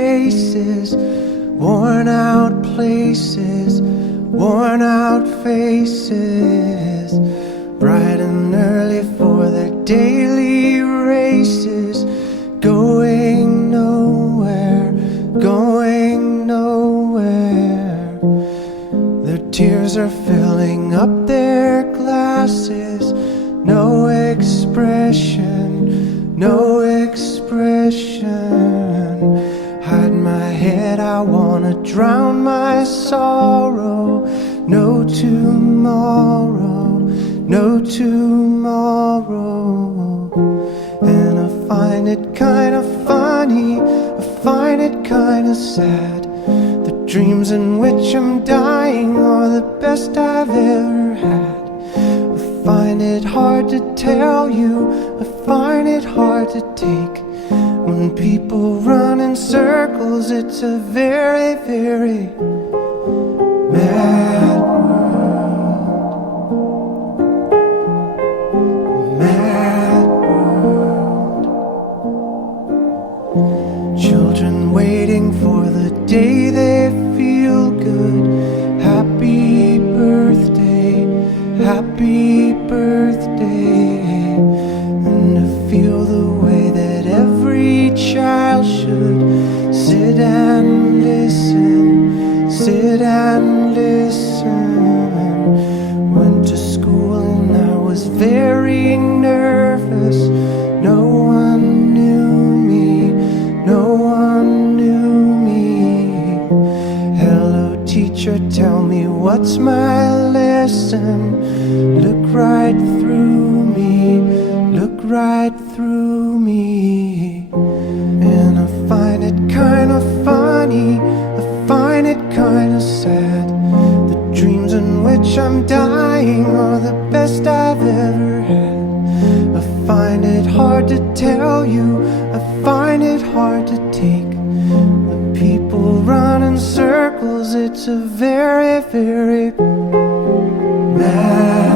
faces, worn out places, worn out faces, bright and early for their daily races, going nowhere, going nowhere. Their tears are filling up their glasses, no expression, no expression. Hide my head, I wanna drown my sorrow. No tomorrow, no tomorrow. And I find it kinda funny, I find it kinda sad. The dreams in which I'm dying are the best I've ever had. I find it hard to tell you, I find it hard to take. When people run in circles, it's a very, very mad world. Mad world. Children waiting for the day they feel good. Happy birthday, happy birthday. And to feel the way that every child should sit and listen, sit and listen. Went to school and I was very nervous. No one knew me, no one knew me. Hello teacher, tell me what's my lesson. Look right through me, look right through me. And I find it kinda funny, I find it kinda sad. The dreams in which I'm dying are the best I've ever had. I find it hard to tell you, I find it hard to take. The people run in circles, it's a very, very mad